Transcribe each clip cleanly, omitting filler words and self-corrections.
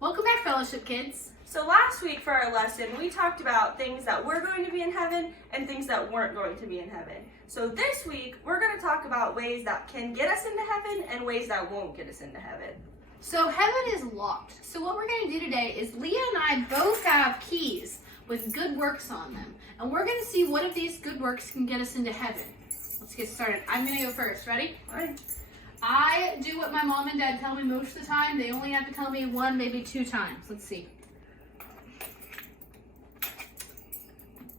Welcome back, Fellowship Kids. So last week for our lesson, we talked about things that were going to be in heaven and things that weren't going to be in heaven. So this week, we're going to talk about ways that can get us into heaven and ways that won't get us into heaven. So heaven is locked. So what we're going to do today is Leah and I both have keys with good works on them. And we're going to see what of these good works can get us into heaven. Let's get started. I'm going to go first. Ready? All right. I do what my mom and dad tell me most of the time. They only have to tell me one, maybe two times. Let's see.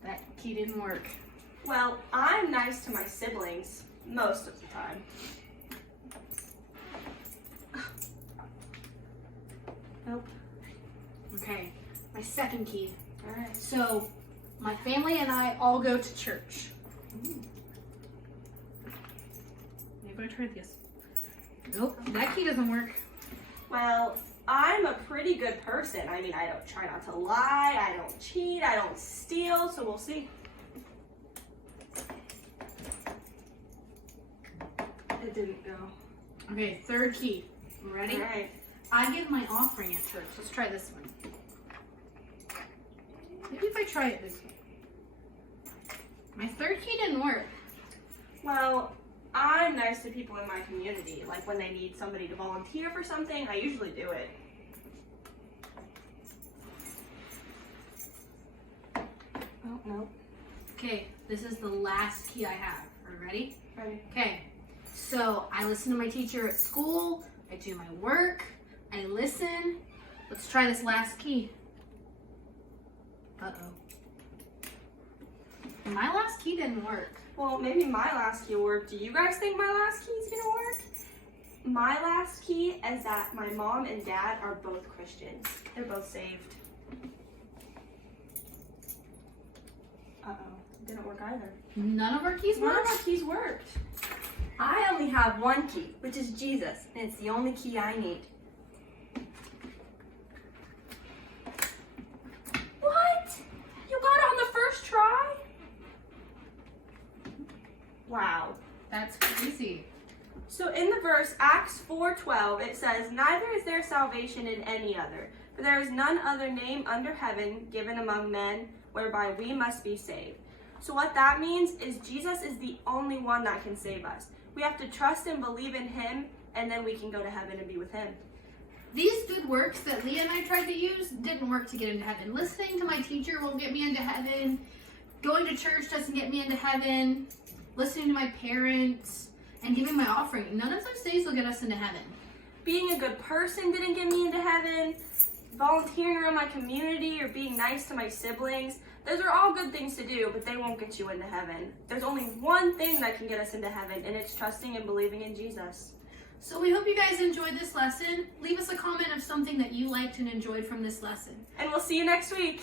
That key didn't work. Well, I'm nice to my siblings most of the time. Nope. Okay, my second key. All right. So, my family and I all go to church. Maybe I tried this. Nope, that key doesn't work. Well, I'm a pretty good person. I mean, I don't try not to lie, I don't cheat, I don't steal, so we'll see. It didn't go. Okay, third key. Ready? All right. I give my offering at church. Let's try this one. Maybe if I try it this way. My third key didn't work. Well, I'm nice to people in my community. Like when they need somebody to volunteer for something, I usually do it. Oh, no. Okay, this is the last key I have. Are you ready? Ready. Okay, so I listen to my teacher at school. I do my work. I listen. Let's try this last key. Uh-oh. My last key didn't work. Well, maybe my last key worked. Do you guys think my last key is gonna work? My last key is that my mom and dad are both Christians. They're both saved. Uh-oh, didn't work either. None of our keys None worked? of our keys worked. I only have one key, which is Jesus, and it's the only key I need. What? You got it on the first try? Wow. That's crazy. So in the verse, Acts 4:12, it says, "Neither is there salvation in any other, for there is none other name under heaven given among men whereby we must be saved." So what that means is Jesus is the only one that can save us. We have to trust and believe in him, and then we can go to heaven and be with him. These good works that Leah and I tried to use didn't work to get into heaven. Listening to my teacher won't get me into heaven. Going to church doesn't get me into heaven. Listening to my parents and giving my offering. None of those things will get us into heaven. Being a good person didn't get me into heaven. Volunteering around my community or being nice to my siblings, those are all good things to do, but they won't get you into heaven. There's only one thing that can get us into heaven, and it's trusting and believing in Jesus. So we hope you guys enjoyed this lesson. Leave us a comment of something that you liked and enjoyed from this lesson. And we'll see you next week.